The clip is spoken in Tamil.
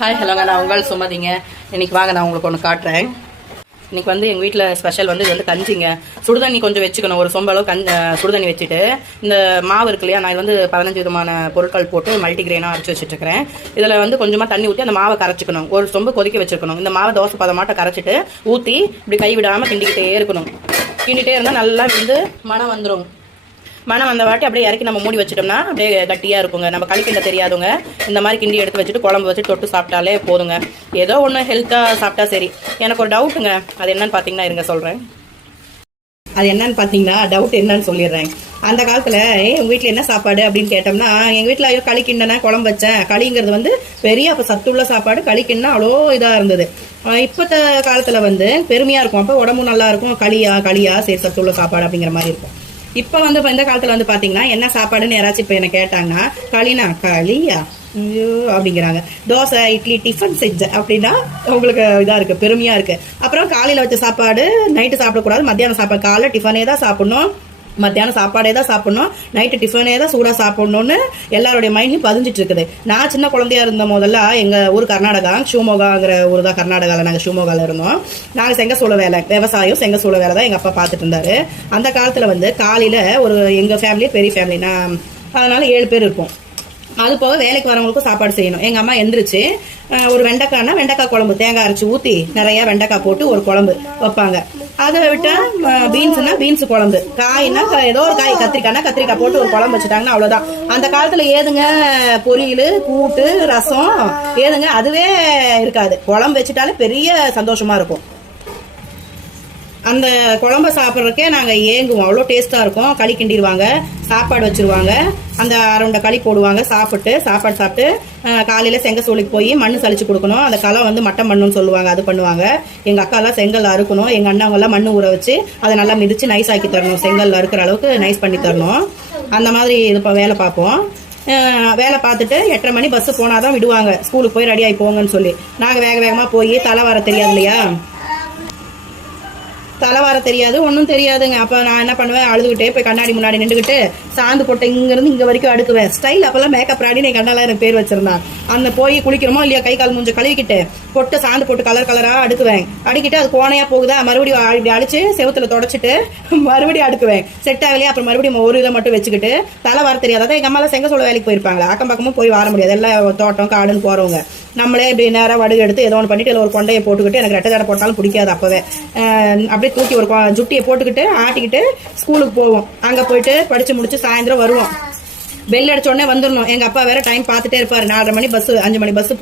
ஹாய் ஹலோங்க, நான் உங்கள் சுமதிங்க. இன்னைக்கு வாங்க நான் உங்களுக்கு ஒன்று காட்டுறேன். இன்னைக்கு வந்து எங்கள் வீட்டில் ஸ்பெஷல் வந்து இது வந்து கஞ்சிங்க. சுடுதண்ணி கொஞ்சம் வச்சுக்கணும், ஒரு சொம்பளவு சுடுதண்ணி வச்சுட்டு இந்த மாவு இருக்கு இல்லையா, நான் இது வந்து 15 விதமான பொருட்கள் போட்டு மல்டிகிரெயினாக அரைச்சி வச்சுட்டுருக்கிறேன். இதில் வந்து கொஞ்சமாக தண்ணி ஊற்றி அந்த மாவை கரைச்சிக்கணும். ஒரு சொம்பு கொதிக்க வச்சுருக்கணும். இந்த மாவை தோசை பதமாட்ட கரைச்சிட்டு ஊற்றி இப்படி கை விடாமல் கிண்டிக்கிட்டே இருக்கணும். கிண்டிகிட்டே இருந்தால் நல்லா வந்து மனம் வந்துடும். மனம் வந்த வாட்டி அப்படியே இறக்கி நம்ம மூடி வச்சிட்டோம்னா அப்படியே கட்டியாக இருக்குங்க. நம்ம களிக்கிண்ட தெரியாதுங்க, இந்த மாதிரி கிண்டி எடுத்து வச்சுட்டு குழம்பு வச்சு தொட்டு சாப்பிட்டாலே போதுங்க. ஏதோ ஒன்று ஹெல்த்தாக சாப்பிட்டா சரி. எனக்கு ஒரு டவுட்டுங்க, அது என்னன்னு பார்த்தீங்கன்னா இருங்க சொல்கிறேன். அது என்னன்னு பார்த்தீங்கன்னா டவுட் என்னன்னு சொல்லிடுறேன். அந்த காலத்தில் உங்கள் வீட்டில் என்ன சாப்பாடு அப்படின்னு கேட்டோம்னா, எங்கள் வீட்டில் ஐயோ களி கிண்டனா குழம்பு வச்சேன். களிங்கிறது வந்து பெரிய அப்போ சத்துள்ள சாப்பாடு. களி கிண்டனா அவ்வளோ இதாக இருந்தது. இப்போத்த காலத்தில் வந்து பெருமையாக இருக்கும். அப்போ உடம்பும் நல்லா இருக்கும். களியா சரி சத்துள்ள சாப்பாடு அப்படிங்கிற மாதிரி இருக்கும். இப்போ வந்து இந்த காலத்தில் வந்து பார்த்தீங்கன்னா என்ன சாப்பாடுன்னு யாராச்சும் இப்போ என்ன கேட்டாங்கன்னா, களியா ஐயோ அப்படிங்கிறாங்க. தோசை இட்லி டிஃபன் செஞ்ச அப்படின்னா உங்களுக்கு இதாக இருக்குது, பெருமையாக இருக்குது. அப்புறம் காலையில் வச்ச சாப்பாடு நைட்டு சாப்பிடக்கூடாது, மத்தியானம் சாப்பாடு. காலைல டிஃபனே தான் சாப்பிடணும், மத்தியானம் சாப்பாடே தான் சாப்பிடணும், நைட்டு டிஃபனே தான் சூடாக சாப்பிடணும்னு எல்லாருடைய மைண்ட்லையும் பதிஞ்சிட்டு இருக்குது. நான் சின்ன குழந்தையா இருந்த போதெல்லாம் எங்கள் ஊர் கர்நாடகா, ஷிவமோகாங்கிற ஊர் தான் கர்நாடகாவில். நாங்கள் ஷிவமோகாவில் இருந்தோம். நாங்கள் செங்கசூள வேலை, விவசாயம் செங்கசூள வேலை தான் எங்கள் அப்பா பார்த்துட்டு இருந்தாரு. அந்த காலத்தில் வந்து காலையில் ஒரு எங்கள் ஃபேமிலி பெரிய ஃபேமிலி, நான் அதனால 7 பேர் இருப்போம். அது போக வேலைக்கு வரவங்களுக்கும் சாப்பாடு செய்யணும். எங்கள் அம்மா எந்திரிச்சு ஒரு வெண்டைக்காய் குழம்பு தேங்காய் அரைச்சி ஊற்றி நிறையா வெண்டைக்காய் போட்டு ஒரு குழம்பு வைப்பாங்க. அதை விட்டால் பீன்ஸ்னா பீன்ஸ் குழம்பு, காய்னா ஏதோ ஒரு காய், கத்திரிக்காய் போட்டு ஒரு குழம்பு வச்சுட்டாங்கன்னா அவ்வளோதான். அந்த காலத்தில் ஏதுங்க பொரியல் கூட்டு ரசம் ஏதுங்க, அதுவே இருக்காது. குழம்பு வச்சுட்டாலே பெரிய சந்தோஷமா இருக்கும். அந்த குழம்பு சாப்பிட்றதுக்கே நாங்கள் ஏங்குவோம், அவ்வளோ டேஸ்ட்டாக இருக்கும். களி கிண்டிடுவாங்க, சாப்பாடு வச்சுருவாங்க, அந்த அரண்டை களி போடுவாங்க. சாப்பாடு சாப்பிட்டு காலையில் செங்கசூளைக்கு போய் மண் சளிச்சு கொடுக்கணும். அந்த களை வந்து மட்டம் மண்ணுன்னு சொல்லுவாங்க, அது பண்ணுவாங்க. எங்கள் அக்காலாம் செங்கல் அறுக்கணும், எங்கள் அண்ணாவெல்லாம் மண் ஊற வச்சு அதை நல்லா மிதித்து நைஸ் ஆக்கி தரணும். செங்கல் அறுக்கிற அளவுக்கு நைஸ் பண்ணி தரணும். அந்த மாதிரி இது வேலை பார்ப்போம். வேலை பார்த்துட்டு 8:30 மணி பஸ்ஸு போனால் தான் விடுவாங்க, ஸ்கூலுக்கு போய் ரெடி ஆகி போங்கன்னு சொல்லி. நாங்கள் வேகமாக போய் தலை வர தெரியாது இல்லையா, தலை வர தெரியாது, ஒன்றும் தெரியாதுங்க. அப்போ நான் என்ன பண்ணுவேன், அழுதுகிட்டே போய் கண்ணாடி முன்னாடி நின்றுக்கிட்டு சாந்து போட்டு இங்கேருந்து இங்கே வரைக்கும் அடுக்குவேன். ஸ்டைல் அப்போல்லாம் மேக்கப் ராடின்னு என் கண்ணால் எனக்கு பேர் வச்சிருந்தான். அந்த போய் குளிக்கிறோமோ இல்லையா, கை கால் மூஞ்ச கழுவிக்கிட்டு பொட்டு சாந்து போட்டு கலராக அடுக்குவேன். அடிக்கிட்டு அது கோணையாக போகுதா, மறுபடியும் இப்படி அடிச்சு செவத்தில் தொடச்சிட்டு மறுபடியும் அடுக்குவேன். செட் ஆகலையா அப்புறம் மறுபடியும் ஒரு இதை மட்டும் வச்சுக்கிட்டு. தலை வர தெரியாது. அதான் எங்கள் அம்மாலாம் செங்கசோள வேலைக்கு போயிருப்பாங்களா, அக்கம் பக்கமும் போய் வர முடியாது, எல்லாம் தோட்டம் காடுன்னு போகிறவங்க. நம்மளே இப்படி நேராக வடுகு எடுத்து ஏதோ ஒன்று பண்ணிட்டு இல்லை ஒரு கொண்டையை போட்டுக்கிட்டு, எனக்கு ரெட்டை ஜடை போட்டாலும் பிடிக்காது அப்போவே, அப்படியே தூக்கி ஒரு ஜுட்டியை போட்டுக்கிட்டு ஆட்டிக்கிட்டு ஸ்கூலுக்கு போவோம். அங்கே போயிட்டு படித்து முடிச்சு சாயந்தரம் வருவோம். பெல் அடிச்ச உடனே வந்துடணும். எங்கள் அப்பா வேற டைம் பார்த்துட்டே இருப்பார். 4:30 மணி பஸ்ஸு, 5 மணி பஸ்ஸு